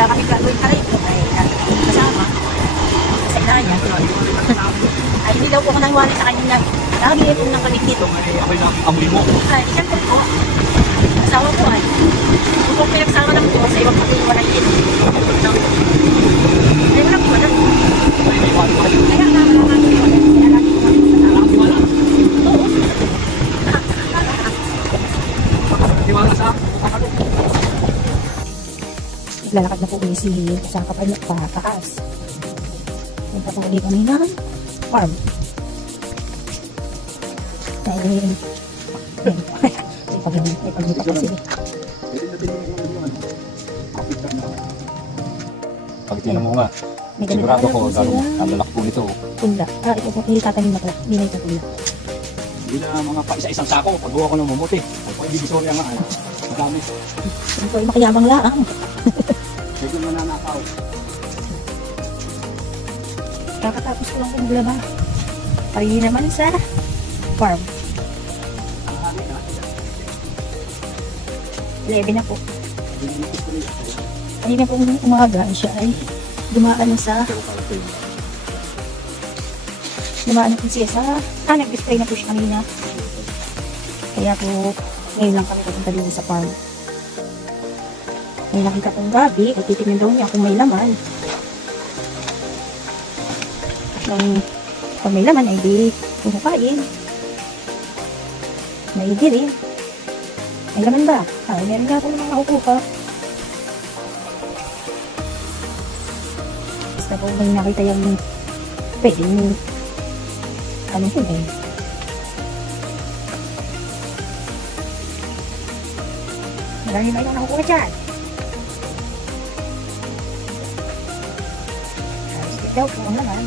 wala kami gagawin pa rin. Ay, kasama. Sa inaya. Ay, hindi daw po ako nangyari sa kanya na lagi ito ng kalit dito. Ako'y amoy mo. Ay, siyempre po. Asawa ko ay. Kung pinagsama lang po sa ibang pagkiwala dito. Ay, wala po wala. Kaya nga, wala nga po. Kaya lagi ko kami sa tao. Oo. Tiwala sa Lalakad na po si sa kapataas. Punta po ulit kami ng farm. Dahil ipagdito po sila. Pag tinan mo nga, sigurado ko lalak po nito. Punda. Ito po, hindi tatanim na pala. Hindi na ito punda. Hindi na mga pa-isa-isang sako. Pagbuha ko ng mumuti. Ako ay divisorya nga. Madami. Ito ay makiyabang laang. Medyo mananakaw. Kakatapos ko lang maglaba. Pari naman sa farm. 11 na po. Kanina po umaga siya ay dumaan na sa siya sa nag-display na po siya kanina. Kaya po ngayon lang kami pupunta din sa farm. May nakita kong gabi at titignan daw niya kung may laman. Pag may laman ay di punukain. May di rin. May laman ba? Ay, meron nga akong mga nakukuha. Basta po may nakita yung pwedeng ano po eh. Marami may nakukuha dyan. Ayos daw po ang laman.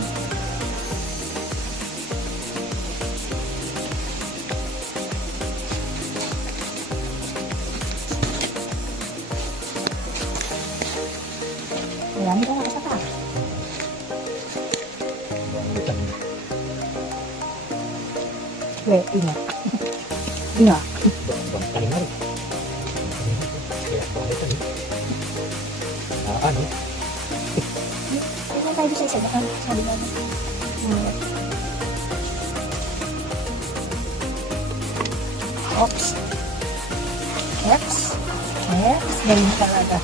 Marami daw nakasaka. Wait, ingat. Ingat. Ano? Ito tayo sa isa. Sabi ba? Oops. Oops. Oops. Ganyan talaga.